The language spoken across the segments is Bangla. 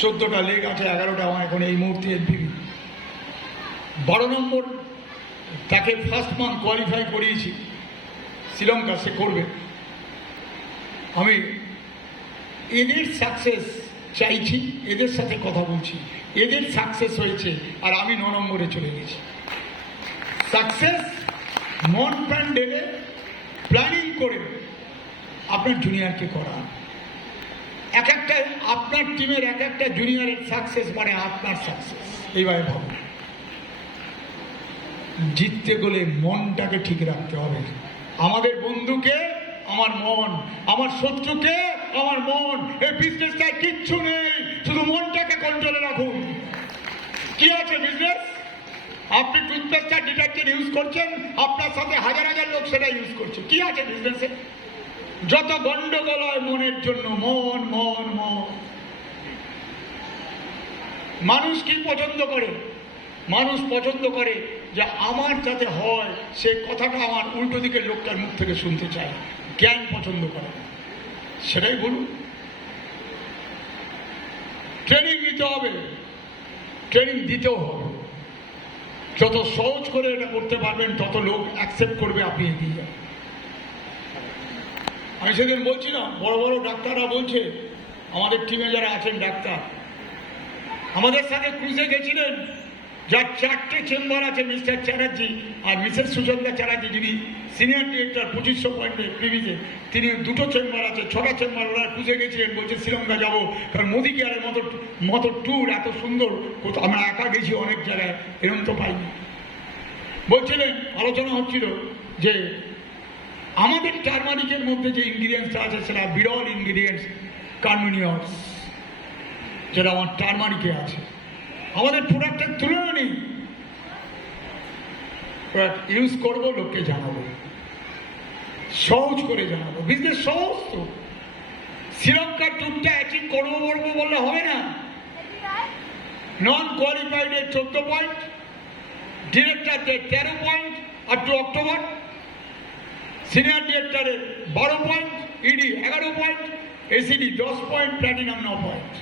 14টা লেগ আছে, 11টা আমার এখন এই মুহূর্তে এনপিভি। 12 নম্বর তাকে ফার্স্ট মান্থ কোয়ালিফাই করিয়েছি শ্রীলঙ্কা, সে করবে। আমি এদের সাকসেস চাইছি, এদের সাথে কথা বলছি, এদের সাকসেস হয়েছে আর আমি 9 নম্বরে চলে গেছি। সাকসেস নন প্যান্ডেলে প্ল্যানিং করে আপনার জুনিয়রকে করা, এক একটা আপনার টিমের এক একটা জুনিয়রের সাকসেস মানে আপনার সাকসেস। এইভাবে ভাবুন। জিততে গেলে মনটাকে ঠিক রাখতে হবে। আমাদের বন্ধুকে আমার মন, আমার শত্রুকে আমার মন। এই বিজনেসটায় কিচ্ছু নেই, শুধু মনটাকে কন্ট্রোলে রাখুন। কি আছে বিজনেস? আপনি টুথপেস্ট আর ডিটারজেন্ট ইউজ করছেন, আপনার সাথে হাজার হাজার লোক সেটা ইউজ করছে। কি আছে বিজনেসে? যত গন্ডগোল হয় মনের জন্য। মন মন মন। মানুষ কি পছন্দ করে? মানুষ পছন্দ করে যে আমার যাতে হয় সেই কথাটা আমার উল্টো দিকের লোকটার মুখ থেকে শুনতে চায়। জ্ঞান পছন্দ করে, সেটাই বলুন। ট্রেনিং নিতে হবে, ট্রেনিং দিতেও হবে। যত সহজ করে এটা করতে পারবেন তত লোক অ্যাকসেপ্ট করবে, আপনি এগিয়ে যাবেন। আমি সেদিন বলছিলাম, বড় বড় ডাক্তাররা বলছে, আমাদের টিমে যারা আছেন ডাক্তার, আমাদের সাথে ক্রুজে গেছিলেন, যার 4টে চেম্বার আছে, মিস্টার চ্যাটার্জি আর মিসেস সুচন্দা চ্যাটার্জি, যিনি সিনিয়র ডিরেক্টর 2500 পয়েন্টে প্রিভিতে, তিনি 2টো চেম্বার আছে, 6টা চেম্বার। ওরা ক্রুজে গেছিলেন, বলছে শ্রীলঙ্কা যাবো, কারণ মোদি কেয়ারের মতো ট্যুর এত সুন্দর আমরা একা গেছি অনেক জায়গায়, এরকম তো পাইনি। বলছিলেন, আলোচনা হচ্ছিল যে আমাদের টারমারিকের মধ্যে যে ইনগ্রিডিয়েন্টসটা আছে সেটা বিরল ইনগ্রিডিয়েন্টস, কার্মিনিয়স, যেটা আমার টারমারিকে আছে। আমাদের প্রোডাক্টের তুলনা নেই। প্রোডাক্ট ইউজ করবো, লোককে জানাবো, সহজ করে জানাবো। বিজনেস সহজ তো। শ্রীলঙ্কার টুরটা অ্যাচিভ করবো বললে হবে না। নন কোয়ালিফাইডের 14 পয়েন্ট, ডিরেক্টরদের 13 point up to October, senior ডিরেক্টরের 12 point, ED 11 point, ACD 10 point, platinum 9 point.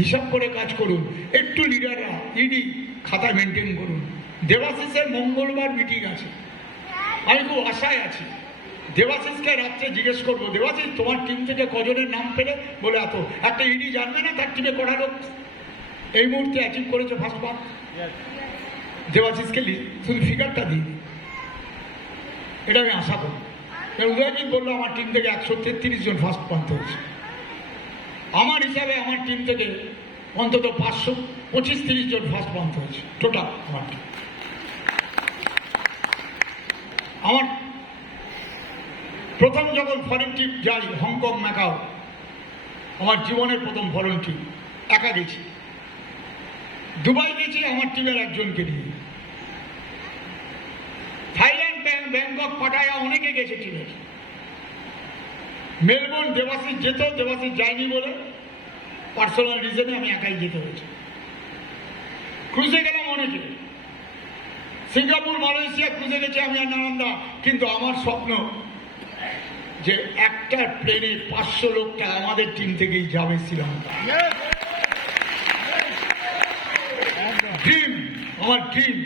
হিসাব করে কাজ করুন। একটু লিডাররা ইডি খাতা মেনটেন করুন। দেবাশিসের মঙ্গলবার মিটিং আছে, আমি খুব আশায় আছি। দেবাশিসকে রাত্রে জিজ্ঞেস করবো, দেবাশিস তোমার টিম থেকে কজনের নাম পেলে? বলে এত। একটা ইডি জানবে না তার টিমে কটা লোক এই মুহূর্তে অ্যাচিভ করেছে ফার্স্ট বার? দেবাশিসকে শুধু ফিগারটা দিই, এটা আমি আশা করি। উদয়জিৎ বললো আমার টিম থেকে 133 জন ফার্স্ট প্রান্ত হয়েছে। আমার হিসাবে আমার টিম থেকে অন্তত 525-30 জন ফার্স্ট প্রান্ত হয়েছে টোটাল আমার টিম। আমার প্রথম যখন ফরেন ট্রিপ যাই, হংকং ম্যাকাও, আমার জীবনের প্রথম ফরেন ট্রিপ, একা গেছি। দুবাই গেছি আমার টিমের একজনকে নিয়ে। থাইল্যান্ড, ব্যাংকক, পাটায়া অনেকে গেছে টিমের। মেলবোর্ন দেবাশিস যেত, দেবাশিস যায়নি বলে পার্সোনাল রিজনে আমি একাই যেতে হয়েছে। ক্রুজে গেলাম অনেকে, সিঙ্গাপুর, মালয়েশিয়া ক্রুজে গেছে আমি আর নানন্দা। কিন্তু আমার স্বপ্ন যে একটা প্লেনে 500 লোকটা আমাদের টিম থেকেই যাবে শ্রীলঙ্কা। ড্রিম, আমার ড্রিম।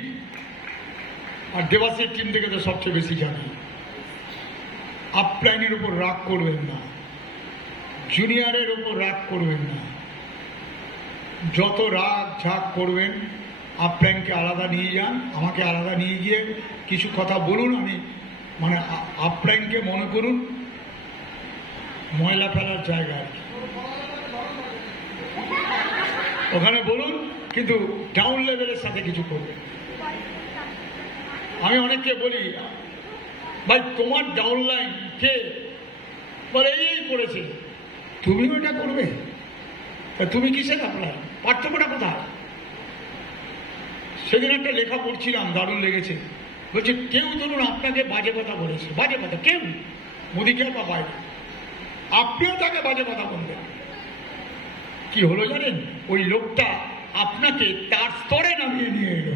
আর দেবাশিসের টিম থেকে তো সবচেয়ে বেশি জানি। আপলাইনের উপর রাগ করবেন না, জুনিয়রের উপর রাগ করবেন না। যত রাগ ঝাগ করবেন, আপলাইনকে আলাদা নিয়ে যান, আমাকে আলাদা নিয়ে গিয়ে কিছু কথা বলুন। আমি মানে আপলাইনকে মনে করুন ময়লা ফেলার জায়গা, ওখানে বলুন, কিন্তু ডাউন লেভেলের সাথে কিছু করবেন। আমি অনেককে বলি, ভাই তোমার ডাউন লাইন কে? বলে এই করেছে, তুমিও এটা করবে? তুমি কিসের আপনার পার্থক্যটা কোথায়? সেদিন একটা লেখা পড়ছিলাম, দারুণ লেগেছে। বলছে কেউ ধরুন আপনাকে বাজে কথা বলেছে, বাজে কথা, কেউ, মোদিকে বা বাইরে, আপনিও তাকে বাজে কথা বলবেন। কি হলো জানেন? ওই লোকটা আপনাকে তার স্তরে নামিয়ে নিয়ে এলো।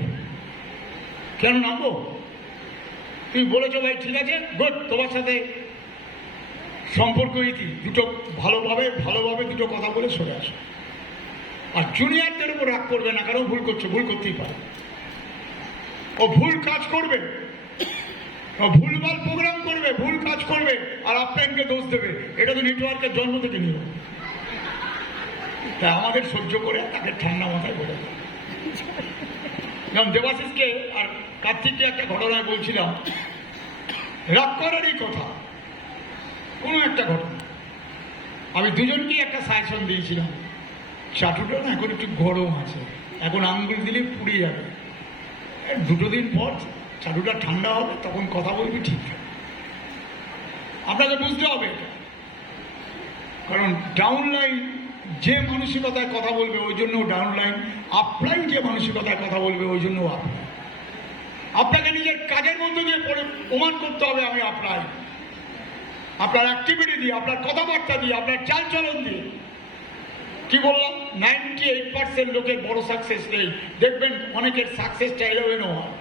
কেন নামবো? তুমি বলেছো ভাই ঠিক আছে, গুড, তোমার সাথে সম্পর্ক ইতি, দুটো ভালোভাবে দুটো কথা বলে সরে আসো। আর জুনিয়রদের উপর রাগ করবে না, কারণ ভুল করছে, ভুল করতেই পারে, ও ভুল কাজ করবে, ও ভুলভাল প্রোগ্রাম করবে, ভুল কাজ করবে, আর আপ্যায়নকে দোষ দেবে। এটা তো নেটওয়ার্কের জন্ম থেকে নিয়ম। তাই আমাদের সহ্য করে তাকে ঠান্ডা মাথায় বলে দেয়। যেমন দেবাশিসকে আর কার্তিককে একটা ঘটনায় বলছিলাম, রাগ করারই কথা, কোনো একটা ঘটনা। আমি দুজনকেই একটা সাজেশন দিয়েছিলাম, চাটুটা না এখন একটু গরম আছে, এখন আঙ্গুল দিলে পুড়ে যাবে, দুটো দিন পর চাটুটা ঠান্ডা হবে, তখন কথা বলবি ঠিক থাকে। আপনাকে বুঝতে হবে এটা, কারণ ডাউন লাইন যে মানসিকতায় কথা বলবে ওই জন্য ডাউন লাইন, আপলাইন যে মানসিকতায় কথা বলবে ওই জন্য আপলাইন। আপনাকে নিজের কাজের মধ্যে দিয়ে প্রমাণ করতে হবে আমি আপলাইন, আপনার অ্যাক্টিভিটি দিয়ে, আপনার কথাবার্তা দিয়ে, আপনার চালচলন দিয়ে। কি বললাম, 98% লোকের বড় সাকসেস নেই। দেখবেন অনেকের সাকসেসটা এলোমেলো হয়।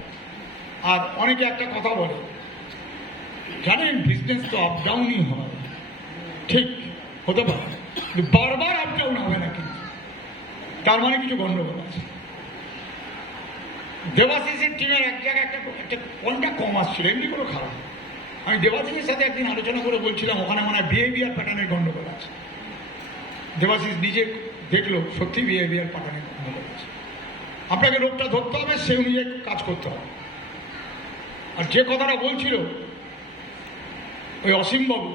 আর অনেকে একটা কথা বলে, জানেন বিজনেস তো আপ ডাউনই হয়, ঠিক হতে পারে, বারবার আপ ডাউন হবে না, কিন্তু তার মানে কিছু গন্ডগোল আছে। দেবাশিসের টিমের এক জায়গায় একটা পয়েন্টটা কম আসছিল, এমনি কোনো খারাপ। আমি দেবাশিসের সাথে একদিন আলোচনা করে বলছিলাম ওখানে মনে হয় বিহেভিয়ার প্যাটার্নের গন্ডগোল আছে। দেবাশিস নিজে দেখলো সত্যি বিহেভিয়ার প্যাটার্নের গন্ডগোল আছে। আপনাকে লোকটা ধরতে হবে, সে অনুযায়ী কাজ করতে হবে। আর যে কথাটা বলছিল ওই অসীমবাবু,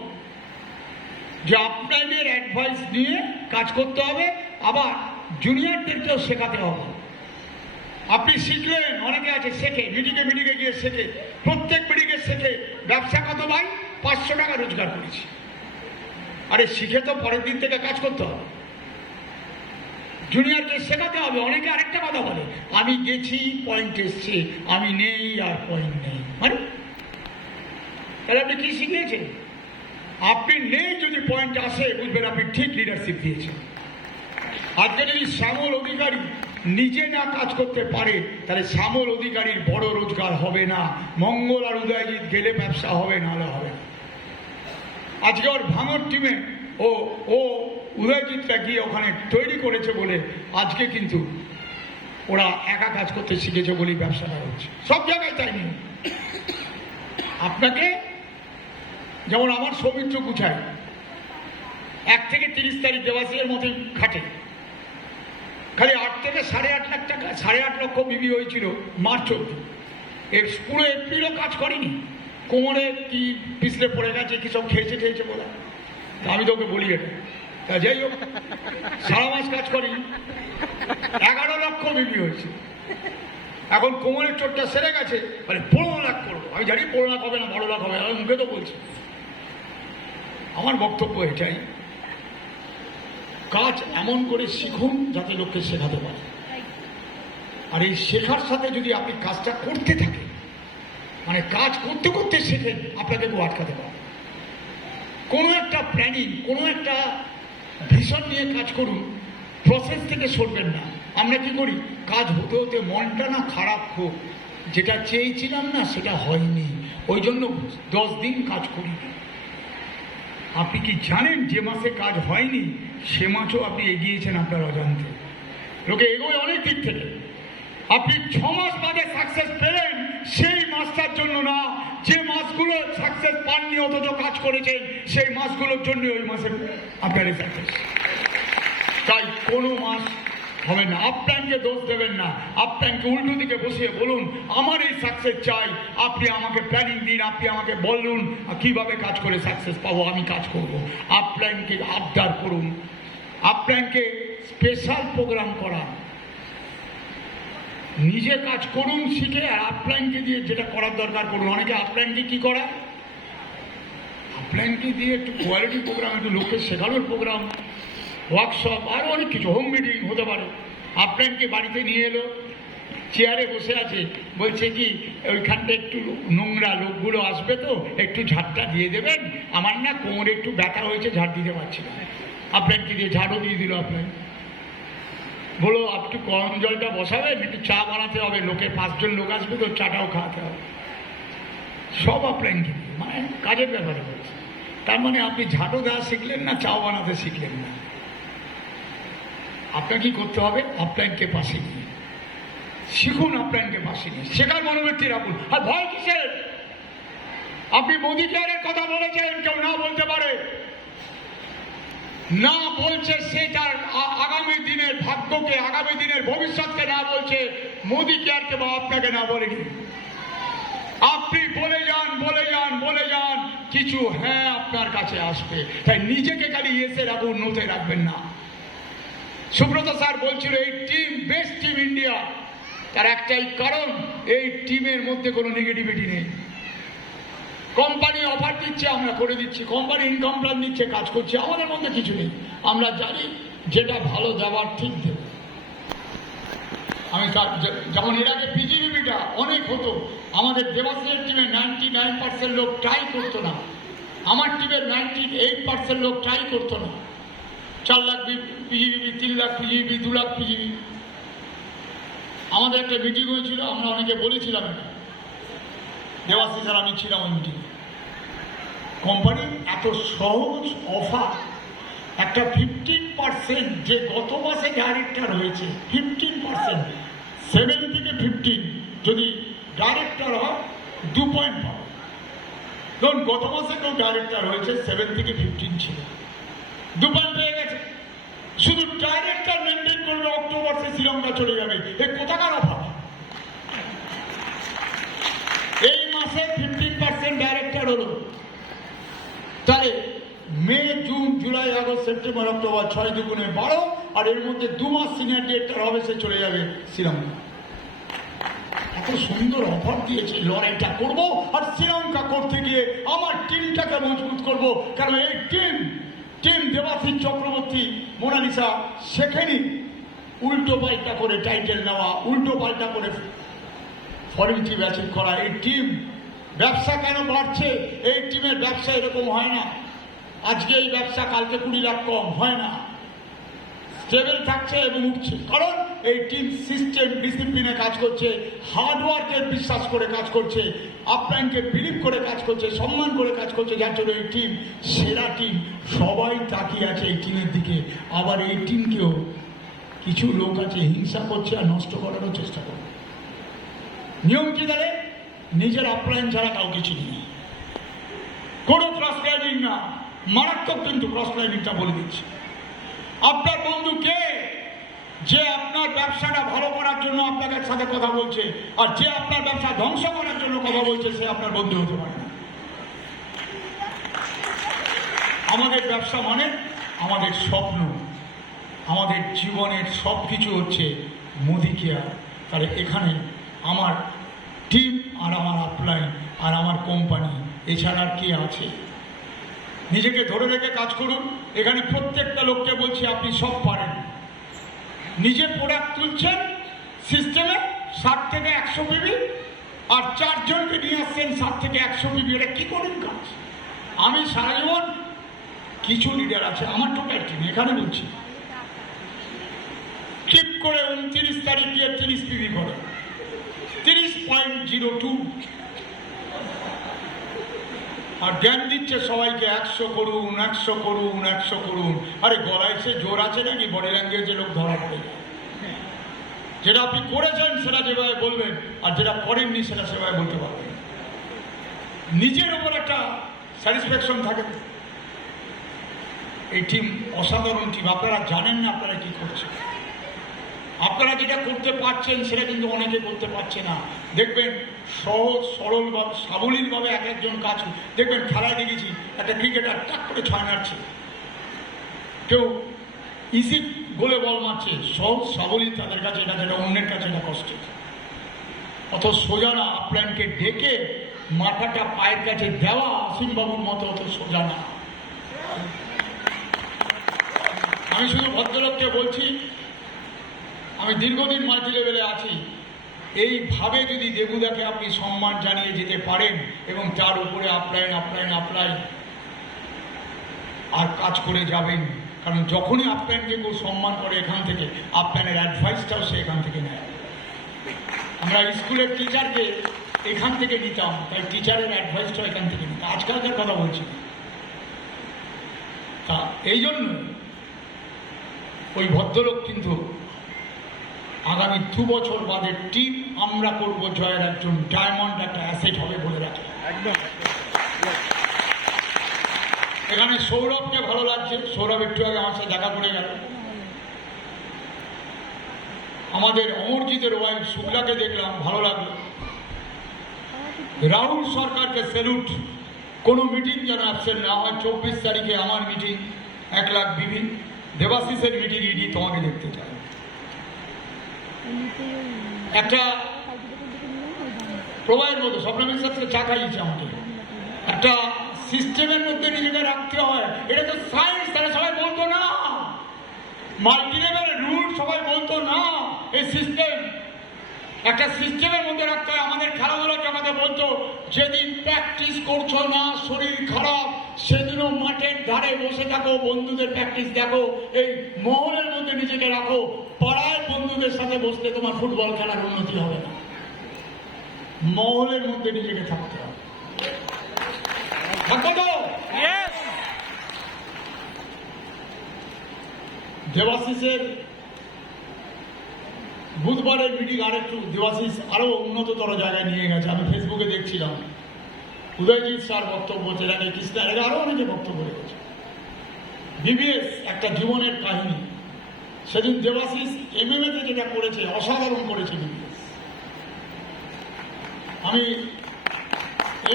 যে আপনাদের অ্যাডভাইস নিয়ে কাজ করতে হবে, আবার জুনিয়রদেরকেও শেখাতে হবে। আপনি শিখলেন, অনেকে আছে শেখে, মিটিংয়ে গিয়ে শেখে, প্রত্যেক মিটিংয়ে শেখে ব্যবসা কত ভাই, 500 টাকা রোজগার করেছি। আরে শিখে তো পরের দিন থেকে কাজ করতে হবে, জুনিয়রকে শেখাতে হবে। অনেকে আরেকটা কথা বলে, আমি গেছি পয়েন্ট এসছে, আমি নেই আর পয়েন্ট নেই। মানে তাহলে আপনি কি শিখিয়েছেন? আপনি নেই যদি পয়েন্ট আসে, বুঝবেন আপনি ঠিক লিডারশিপ দিয়েছেন। আজকে যদি শ্যামল অধিকারী নিজে না কাজ করতে পারে, তাহলে শ্যামল অধিকারীর বড় রোজগার হবে না, মঙ্গল আর উদয়জিৎ গেলে ব্যবসা হবে, নাহলে হবে না। আজকে ওর ভাঙর টিমে ও উদয়জিৎটা গিয়ে ওখানে তৈরি করেছে বলে আজকে কিন্তু ওরা একা কাজ করতে শিখেছে বলেই ব্যবসাটা হচ্ছে। সব জায়গায় তাই নিয়ে আপনাকে, যেমন আমার সৌমিত্র গুছায় 1 থেকে 30 তারিখ দেবাশিসের মতোই খাটে, খালি 8 থেকে 8.5 লাখ টাকা, 8.5 লক্ষ বিবি হয়েছিল মার্চ অব্দি। পুরো এপ্রিলও কাজ করিনি, কোমরে কি পিছলে পড়ে গেছে, কি সব খেয়েছে বলে। আমি তোকে বলি এটা, তা যাই হোক, সারা মাস কাজ করিনি, 11 লক্ষ বিবি হয়েছে। এখন কোমরের চোটটা সেরে গেছে, মানে 15 লাখ করবো। আমি জানি 15 লাখ হবে না, 12 লাখ হবে, আমি মুখে তো বলছি। আমার বক্তব্য এটাই, কাজ এমন করে শিখুন যাতে লোককে শেখাতে পারে। আর এই শেখার সাথে যদি আপনি কাজটা করতে থাকেন, মানে কাজ করতে করতে শেখেন, আপনাকে কেউ আটকাতে পারে। কোনো একটা প্ল্যানিং, কোনো একটা ভিশন নিয়ে কাজ করুন, প্রসেস থেকে সরবেন না। আমরা কি করি, কাজ হতে হতে মনটা না খারাপ, খুব যেটা চেয়েছিলাম না সেটা হয়নি, ওই জন্য 10 দিন কাজ করি। আপনি কি জানেন যে মাসে কাজ হয়নি সে মাসও আপনি এগিয়েছেন আপনার অজান্তে। লোকে এগোয় অনেক দিক থেকে। আপনি 6 মাস বাদে সাকসেস পেলেন, সেই মাসটার জন্য না, যে মাসগুলো সাকসেস পাননি অথচ কাজ করেছেন সেই মাসগুলোর জন্য ওই মাসে আপনার সাকসেস। তাই কোনো মাস হবে না। আপনাকে দোষ দেবেন না, আপনাকে উল্টো দিকে বসিয়ে বলুন আমার এই সাকসেস চাই, আপনি আমাকে প্ল্যানিং দিন, আপনি আমাকে বলুন কিভাবে কাজ করে সাকসেস পাবো, আমি কাজ করব। আপনাকে আবদার করুন, আপনাকে স্পেশাল প্রোগ্রাম করান, নিজে কাজ করুন শিখে, আর আপলাইনকে দিয়ে যেটা করার দরকার করুন। অনেকে আপলাইনকে কি করায়, আপলাইনকে দিয়ে একটু কোয়ালিটি প্রোগ্রাম, একটু লোকের শেখানোর প্রোগ্রাম, ওয়ার্কশপ, আরও অনেক কিছু, হোম মিটিং হতে পারে। আপলাইনকে বাড়িতে নিয়ে এলো, চেয়ারে বসে আছে, বলছে কি ওইখানটা একটু নোংরা, লোকগুলো আসবে তো একটু ঝাড়টা দিয়ে দেবেন, আমার না কোমরে একটু ব্যথা হয়েছে, ঝাড় দিতে পারছি না। আপলাইনকে দিয়ে ঝাড়ও দিয়ে দিল। আপলাইন বলো একটু গরম জলটা বসাবেন, একটু চা বানাতে হবে, লোকে 5 জন লোক আসবে তো চাটাও খাওয়াতে হবে। সব আপলাইনকে দিয়ে, মানে কাজের ব্যাপারে বলছে। তার মানে আপনি ঝাঁটো দেওয়া শিখলেন না, চাও বানাতে শিখলেন না। আপনাকে কি করতে হবে? আপলাইনকে পাশে নিয়ে শিখুন, আপলাইনকে পাশে নিয়ে শেখার মনোবৃত্তি রাখুন। আর ভয় কিসের? আপনি মোদি কেয়ারের কথা বলেছেন, কেউ না বলতে পারে, না বলছে সে তার আগামী দিনের ভাগ্যকে, আগামী দিনের ভবিষ্যৎকে না বলছে, মোদি কেয়ারকে বা আপনাকে না বলেনি। আপনি বলে যান, বলে যান, বলে যান, কিছু হ্যাঁ আপনার কাছে আসবে। তাই নিজেকে খালি এসে রাখুন, নোতে রাখবেন না। সুব্রত স্যার বলছিল এই টিম বেস্ট টিম ইন্ডিয়া, তার একটাই কারণ এই টিমের মধ্যে কোনো নেগেটিভিটি নেই। কোম্পানি অফার দিচ্ছে, আমরা করে দিচ্ছি, কোম্পানি ইনকাম প্ল্যান নিচ্ছে, কাজ করছে, আমাদের মধ্যে কিছু নেই। আমরা জানি যেটা ভালো দেওয়ার ঠিক দেব। আমি যেমন এর আগে পিজিবিটা অনেক হতো, আমাদের দেবাশ্রয়ের টিমে 99% লোক ট্রাই করতো না, আমার টিমের 98% লোক ট্রাই করতো না। 4 লাখ পিজিবি, 3 লাখ পিজিবি, 2 লাখ পিজিবি। আমাদের একটা মিটিং হয়েছিল, আমরা অনেকে বলেছিলাম, দেবাশ্রী স্যার আমি ছিলাম ওই মিটিং। কোম্পানির এত সহজ অফার, একটা 15% যে গত মাসে ডাইরেক্টর হয়েছে, 15% 7 থেকে 15 যদি ডাইরেক্টর হয় 2 পয়েন্ট পাবে। ধরুন গত মাসে কেউ ডাইরেক্টর হয়েছে, 7 থেকে 15 ছিল, 2 পয়েন্ট পেয়ে গেছে। শুধু ডাইরেক্টর মেনটেন করবে, অক্টোবর সে শ্রীলঙ্কা চলে যাবে। এই কোথাকার অফার? এই মাসে 15% ডাইরেক্টর হলো, তাহলে May, June, July, August, September, October 6 দুগুণে 12, আর এর মধ্যে 2 মাস সিনিয়র ডিরেক্টর হবে, সে চলে যাবে শ্রীলঙ্কা। এত সুন্দর অফার দিয়েছে, লড়াইটা করব, আর শ্রীলঙ্কা করতে গিয়ে আমার টিমটাকে মজবুত করব। কারণ এই টিম দেবাশিস চক্রবর্তী, মোনালিসা শেখেনি উল্টো পাল্টা করে টাইটেল নেওয়া, উল্টো পাল্টা করে ফরেন চিফ অ্যাচিভ করা। এই টিম ব্যবসা কেন বাড়ছে? এই টিমের ব্যবসা এরকম হয় না, আজকে এই ব্যবসা কালকে 20 লাখ কম হয় না, স্টেবল থাকছে এবং উঠছে। কারণ এই টিম সিস্টেম ডিসিপ্লিনে কাজ করছে, হার্ডওয়ার্কের বিশ্বাস করে কাজ করছে, আপনাকে বিলিভ করে কাজ করছে, সম্মান করে কাজ করছে, যার জন্য এই টিম সেরা টিম। সবাই তাকিয়ে আছে এই টিমের দিকে। আবার এই টিমকেও কিছু লোক আছে হিংসা করছে আর নষ্ট করারও চেষ্টা করছে। নিয়ম কি তাহলে? নিজের আপলাইন ছাড়া কাউকে চিনি না, কোনো ক্রস লাইনিং না, মারাত্মক কিন্তু ক্রস লাইনিংটা বলে দিচ্ছি। আপনার বন্ধু কে? যে আপনার ব্যবসাটা ভালো করার জন্য আপনাদের সাথে কথা বলছে, আর যে আপনার ব্যবসা ধ্বংস করার জন্য কথা বলছে, সে আপনার বন্ধু হতে পারে না। আমাদের ব্যবসা মানে আমাদের স্বপ্ন, আমাদের জীবনের সব কিছু হচ্ছে মোদি কেয়ার। তাহলে এখানে আমার টিম আর আমার আপলাইন আর আমার কোম্পানি, এছাড়া আর কি আছে? নিজেকে ধরে রেখে কাজ করুন। এখানে প্রত্যেকটা লোককে বলছি আপনি সব পারেন। নিজে প্রোডাক্ট তুলছেন সিস্টেমে 60 থেকে 100 পিবি, আর 4 জনকে নিয়ে আসছেন 60 থেকে 100 পিবি। এটা কি করেন কাজ? আমি সারা জীবন, কিছু লিডার আছে আমার টোটাল টিম, এখানে বলছি, ঠিক করে 29 তারিখ গিয়ে 30 পিবি করে 30.02, আর জ্ঞান দিচ্ছে সবাইকে 100 করুন, 100 করুন, 100 করুন। আরে গলায় সে জোর আছে নাকি? বডি ল্যাঙ্গুয়েজে লোক ধরা পড়ে যায়। যেটা আপনি করেছেন সেটা যেভাবে বলবেন, আর যেটা করেননি সেটা সেভাবে বলতে পারবেন। নিজের উপর একটা স্যাটিসফ্যাকশন থাকে। এই টিম অসাধারণ টিম। আপনারা জানেন না আপনারা কি করছেন। আপনারা যেটা করতে পারছেন সেটা কিন্তু অনেকে করতে পারছে না। দেখবেন সহজ সরলভাবে সাবলীলভাবে এক একজন কাজ। দেখবেন খেলায় দেখেছি একটা ক্রিকেটার টাক করে 6 মারছে, কেউ ইজি গোলে বল মারছে, সহজ সাবলীল তাদের কাছে এটা, যেটা অন্যের কাছে এটা কষ্টের। অত সোজা না। আপলাইনকে ডেকে মাথাটা পায়ের কাছে দেওয়া অসীমবাবুর মতো অত সোজা না। আমি শুধু ভদ্রলোককে বলছি, আমি দীর্ঘদিন মাল্টি লেভেলে আছি, এইভাবে যদি দেবুদাকে আপনি সম্মান জানিয়ে যেতে পারেন এবং তার উপরে আপলাইন আর কাজ করে যাবেন। কারণ যখনই আপলাইনকে কেউ সম্মান করে এখান থেকে, আপলাইনের অ্যাডভাইসটাও সে এখান থেকে নেয়। আমরা স্কুলের টিচারকে এখান থেকে নিতাম, তাই টিচারের অ্যাডভাইসটাও এখান থেকে নিতাম। আজকালকার কথা বলছি। তা এই জন্য ওই ভদ্রলোক কিন্তু আগামী 2 বছর বাদে টিম আমরা করব জয়ের একজন ডায়মন্ড একটা অ্যাসেট হবে বলে রাখে। এখানে সৌরভকে ভালো লাগছে, সৌরভ একটু আগে আমার সাথে দেখা করে গেল। আমাদের অমরজিতের ওয়াইফ শুক্লাকে দেখলাম, ভালো লাগলো। রাহুল সরকারকে স্যালুট, কোনো মিটিং যেন অ্যাবসেন্ট না হয়। 24 তারিখে আমার মিটিং 1 লাখ বিবি, দেবাশিসের মিটিং ইডি তোমাকে দেখতে চাই। একটা প্রবাহের মতো স্বপ্নবীর সাথে চা খাইয়েছে আমাকে, একটা সিস্টেমের মধ্যে নিজেকে রাখতে হয়। এটা তো সায়েন্স, তারা সবাই বলতো না। মাল্টি লেভেল রুল সবাই বলতো না। এই সিস্টেম, একটা সিস্টেমের মধ্যে রাখতে হয়। আমাদের খেলাধুলার জগতে বলতো যেদিন প্র্যাকটিস করছো না, শরীর খারাপ, সেদিনও মাঠের ধারে বসে থাকো, বন্ধুদের প্র্যাকটিস দেখো, এই মহলের মধ্যে নিজেকে রাখো। পাড়ায় বন্ধুদের সাথে বসলে তোমার ফুটবল খেলার উন্নতি হবে না, মহলের মধ্যে নিজেকে থাকতে হবে। থাকবো তো? দেবাশিসের বুধবারের মিটিং আরেকটু দেবাশিস আরো উন্নততর জায়গায় নিয়ে গেছে। আমি ফেসবুকে দেখছিলাম উদয়জিৎ স্যার বক্তব্য, যেখানে কৃষ্ণের আরো অনেকে বক্তব্য রেখেছে। বিবিএস একটা জীবনের কাহিনী। সেদিন দেবাশিস MMA তে যেটা করেছে অসাধারণ করেছে বিবিএস। আমি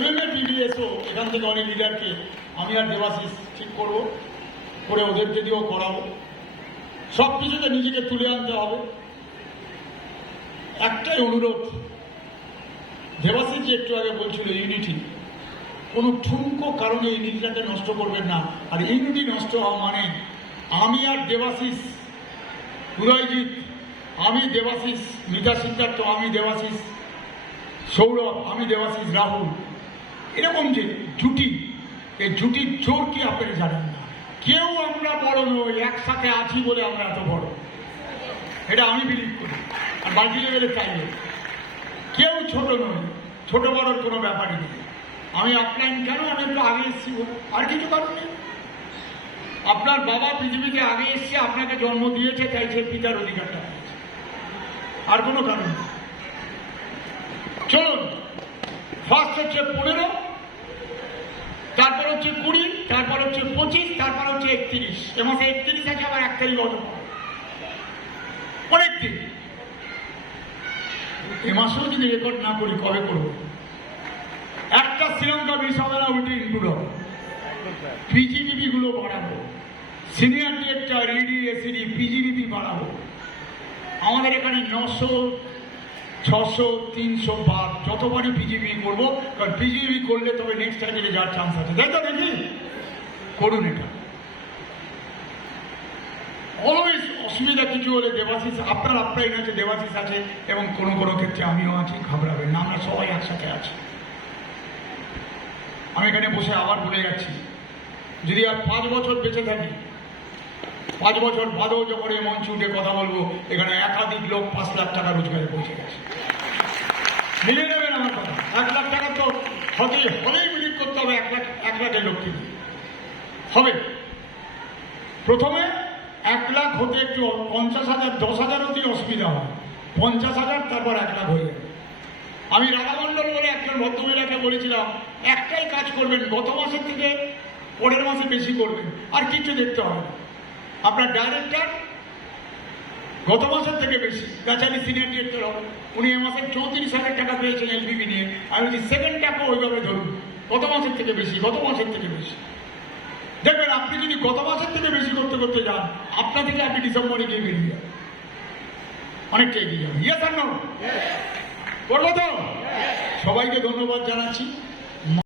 MMA বিবিএসও এখান থেকে অনেক লিডারকে আমি আর দেবাশিস ঠিক করবো, করে ওদেরকে দিয়েও করাবো। সব কিছুতে নিজেকে তুলে আনতে হবে। একটাই অনুরোধ, দেবাশিস যে একটু আগে বলছিল ইউনিটি, কোনো ঠুনকো কারণে ইউনিটিটাকে নষ্ট করবেন না। আর ইউনিটি নষ্ট হওয়া মানে আমি আর দেবাশিস, উদয়জিৎ, আমি দেবাশিস, মিতা সিদ্ধার্থ, আমি দেবাশিস, সৌরভ, আমি দেবাশিস, রাহুল, এরকম যে জুটি, এই জুটির জোর কি আপনারা জানেন না। কেউ আমরা বড় নই, একসাথে আছি বলে আমরা এত বড়, এটা আমি বিলিভ করি। আর মাল্টি লেভেলে চাইলে কেউ ছোট নয়, ছোট বড়র কোনো ব্যাপারই নেই। আমি আপনার কেন, আমি একটু আগে এসেছি বলে, আর কিছু কারণ নেই। আপনার বাবা পৃথিবীতে আগে এসছে, আপনাকে জন্ম দিয়েছে, তাই সে পিতার অধিকারটা পেয়েছে, আর কোনো কারণ নেই। চলুন, ফার্স্ট হচ্ছে 15, তারপর হচ্ছে 20, তারপর হচ্ছে 25, তারপর হচ্ছে 31। এ মাসে 31 আছে, আবার 1 তারিখ অত অনেকদিন। এ মাসেও যদি রেকর্ড না করি কবে করব? একটা শ্রীলঙ্কা মিস হবে না, উল্টে ইনক্লুড হবে। পিজিডিপি গুলো বাড়াবো, সিনিয়র ডিরেক্টর, ইডি, এসিডি, পিজিডিপি বাড়াবো। আমাদের এখানে 900, 600, 300 বার যতবারই পিজিবি করবো, কারণ পিজিবি করলে তবে নেক্সট টাইমে যাওয়ার চান্স আছে। তাই তো? দেখি করুন এটা। অলওয়েজ অসুবিধা কিছু হলে দেবাশিস, আপনার আপ্রায়ণ আছে, দেবাশিস আছে, এবং কোনো কোনো ক্ষেত্রে আমিও আছি, ঘাবড়াবেন না, আমরা সবাই একসাথে আছি। আমি এখানে বসে আবার বলে যাচ্ছি, যদি আর 5 বছর বেঁচে থাকি, 5 বছর বাদেও যখন এই মঞ্চে উঠে কথা বলবো, এখানে একাধিক লোক 5 লাখ টাকা রোজগারে পৌঁছে গেছে। মিলিয়ে নেবেন আমার কথা। 1 লাখ টাকা তো হলেই বিলিভ করতে হবে, 1 লাখের লক্ষ্মী হবে। প্রথমে 1 লাখ হতে একটু 50,000, 10,000 অতি অসুবিধা হয়, 50,000, তারপর 1 লাখ হয়ে যাবে। আমি রাধামণ্ডল বলে একজন ভদ্রমহিলাকে বলেছিলাম, একটাই কাজ করবেন, গত মাসের থেকে পরের মাসে বেশি করবেন, আর কিছু দেখতে হবে না। আপনার ডাইরেক্টর গত মাসের থেকে বেশি, কাছারি সিনিয়র ডিরেক্টর হবে, উনি এ মাসে 34,000 টাকা পেয়েছেন এলপিবি নিয়ে। আমি বলছি সেকেন্ডটাকে ওইভাবে ধরুন, গত মাসের থেকে বেশি, গত মাসের থেকে বেশি। দেখবেন আপনি যদি গত মাসের থেকে বেশি করতে করতে যান, আপনার থেকে আপনি ডিসেম্বরে গিয়ে বেরিয়ে যান, অনেকটা এগিয়ে যাবেন। ইয়েস আর নো? করবো তো? সবাইকে ধন্যবাদ জানাচ্ছি।